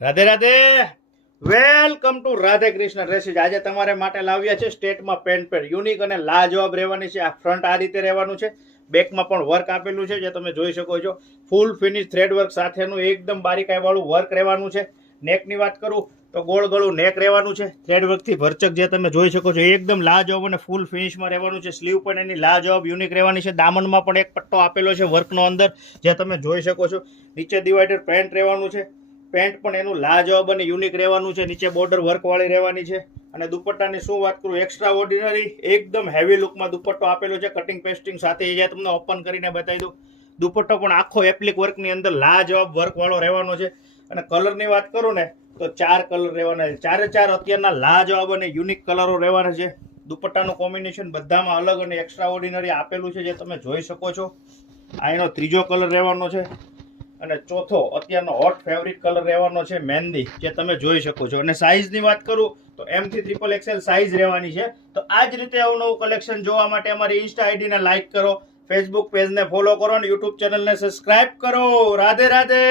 Radhe Radhe, welcome to Radhe Krishna dresses. આજે તમારે માટે લાવ્યા છે સ્ટેટમાં પેન્ટ યુનિક અને લાજવાબ રહેવાની છે. આ ફ્રન્ટ આ રીતે રહેવાનું છે, બેકમાં પણ વર્ક આપેલું છે જે તમે જોઈ શકો છો. ફૂલ ફિનિશ થ્રેડ વર્ક સાથેનું એકદમ બારીકાઈ વાળું વર્ક રહેવાનું છે. નેકની વાત કરું તો ગોળ ગળું નેક રહેવાનું છે. થ્રેડ વર્કથી ભરચક જે તમે જોઈ શકો છો એકદમ લાજવાબ અને ફૂલ ફિનિશમાં રહેવાનું છે. સ્લીવ પણ એની લાજવાબ યુનિક રહેવાની છે. દામનમાં પણ એક પટ્ટો આપેલો છે વર્કનો અંદર જે તમે જોઈ શકો છો. નીચે ડિવાઈડર પેન્ટ રહેવાનું છે. પેન્ટ પણ એનું લાજવાબ અને યુનિક રહેવાનું છે. નીચે બોર્ડર વર્ક વાળી રહેવાની છે. અને દુપટ્ટાની શું વાત કરું, એક્સ્ટ્રા ઓર્ડિનરી એકદમ હેવી લુકમાં દુપટ્ટો આપેલો છે કટિંગ પેસ્ટિંગ સાથે. જે તમને ઓપન કરીને બતાવી દઉં. દુપટ્ટો પણ આખો એપ્લિક વર્કની અંદર લાજવાબ વર્ક વાળો રહેવાનો છે. અને કલરની વાત કરું ને તો 4 કલર રહેવાના છે. ચારે ચાર અત્યારના લાજવાબ અને યુનિક કલરો રહેવાના છે. દુપટ્ટાનું કોમ્બિનેશન બધામાં અલગ અને એક્સ્ટ્રા ઓર્ડિનરી આપેલું છે જે તમે જોઈ શકો છો. આ એનો ત્રીજો કલર રહેવાનો છે. અને ચોથો અત્યારનો હોટ ફેવરિટ કલર રહેવાનો છે મહેંદી, જે તમે જોઈ શકો છો. અને સાઇઝની વાત કરું તો M થી XXL સાઇઝ રહેવાની છે. તો આ જ રીતે અવનવું કલેક્શન જોવા માટે અમારી ઇન્સ્ટા આઈડીને લાઇક કરો, ફેસબુક પેજને ફોલો કરો અને યુટ્યુબ ચેનલને સબસ્ક્રાઇબ કરો. રાધે રાધે.